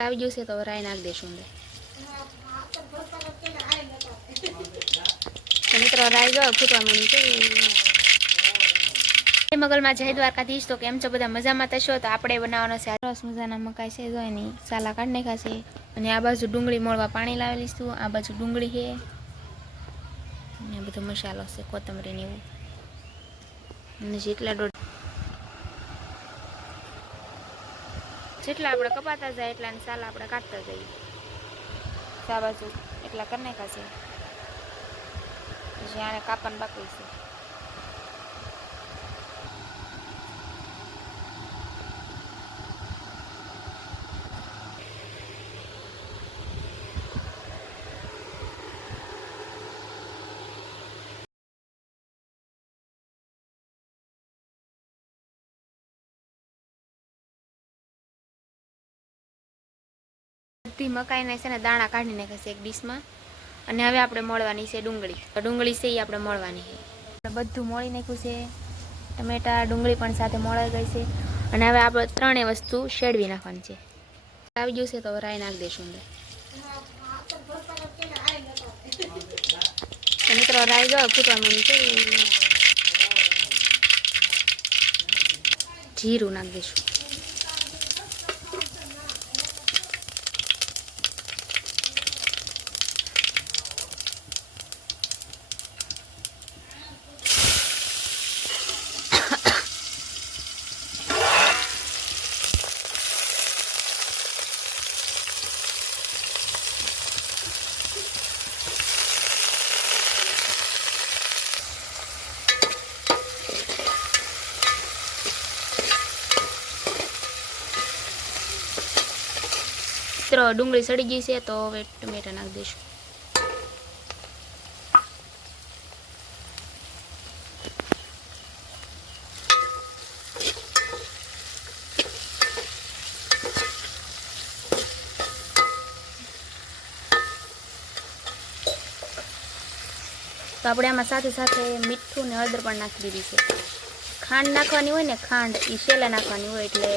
આવી ગયું છે તો રાઈ નાખી દઈશું અંદર મિત્રો રાઈ જો ફૂટવા માંડી છે મગલમાં જય દ્વારકાધીશ તો કેમ છો બધા મજામાં થશો તો આપણે બનાવવાનો છે સરસ મજાના મકાઈ છે જો એની સાલા કાઢ નાખ્યા છે અને આ બાજુ ડુંગળી મોળવા પાણી લાવેલી છું આ બાજુ ડુંગળી છે અને બધો મસાલો છે કોથમરીને એવું અને જેટલા દોઢ જેટલા આપણે કપાતા જાય એટલા સાલ આપણે કાઢતા જઈએ. સા બાજુ, એટલા કરી નાખ્યા છે. પછી આને કાપવાનું બાકી છે. બધી મકાઈને છે ને દાણા કાઢી નાખ્યા છે એક ડીશમાં. અને હવે આપણે મળવાની છે ડુંગળી. તો ડુંગળી છે એ આપણે મળવાની છે. બધું મળી નાખ્યું છે. ટમેટા, ડુંગળી પણ સાથે મળાઈ ગઈ છે. અને હવે આપણે ત્રણેય વસ્તુ શેડવી નાખવાની છે. આવી ગયું છે તો રાઈ નાખી દઈશું અંદર. મિત્રો રાઈ ગયો ફૂટવા માંડી છે. જીરું નાખી દઈશું. મિત્રો ડુંગળી સડી ગઈ છે, તો હવે ટમેટા નાખી દઈશું. તો આપણે આમાં સાથે સાથે મીઠું ને હળદર પણ નાખી દીધી છે. ખાંડ નાખવાની હોય ને ખાંડ એ શેલા નાખવાની હોય એટલે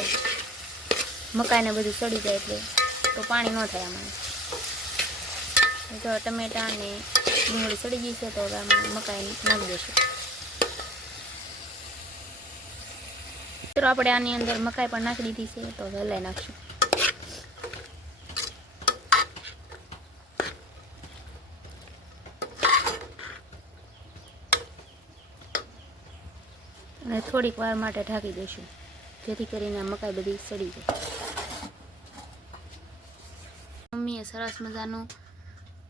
મકાઈને બધું સડી જાય એટલે. તો પાણી ન થાય આમાં. જો ટમેટા અને ડુંગળી સડી ગઈ છે તો હવે આમાં મકાઈ નાખી દઈશું. મિત્રો, આપણે આની અંદર મકાઈ પણ નાખી દીધી છે, તો હલાઈ નાખશું. અને થોડીક વાર માટે ઢાંકી દઈશું, જેથી કરીને મકાઈ બધી સડી જાય. મમ્મીએ સરસ મજાનું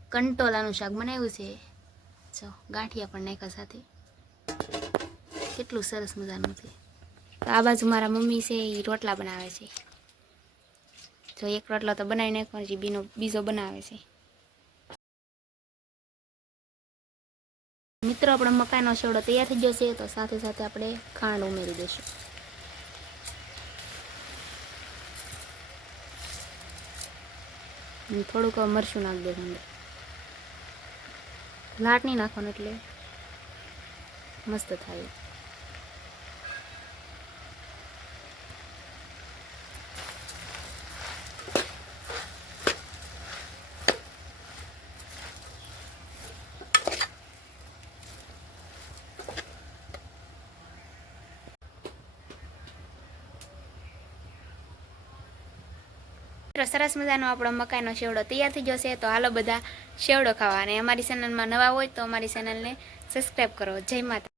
કંટોલાનું શાક બનાવ્યું છે. જો, ગાંઠિયા પણ નાખ્યા સાથે. કેટલું સરસ મજાનું છે. તો આ બાજુ મારા મમ્મી છે એ રોટલા બનાવે છે. જો, એક રોટલો તો બનાવી નાખવાનો છે, બીનો, બીજો બનાવે છે. મિત્રો, આપણો મકાઈનો શેવડો તૈયાર થઈ ગયો છે, તો સાથે સાથે આપણે ખાંડ ઉમેરી દઈશું. થોડુંક મરચું નાખી દેવું અંદર. લાટ નહીં નાખવાનું એટલે મસ્ત થાય. સરસ મજાનો આપણો મકાઈનો શેવડો તૈયાર થઈ જશે. તો હાલો બધા શેવડો ખાવા અને અમારી ચેનલમાં નવા હોય તો અમારી ચેનલને સબસ્ક્રાઈબ કરો. જય માતા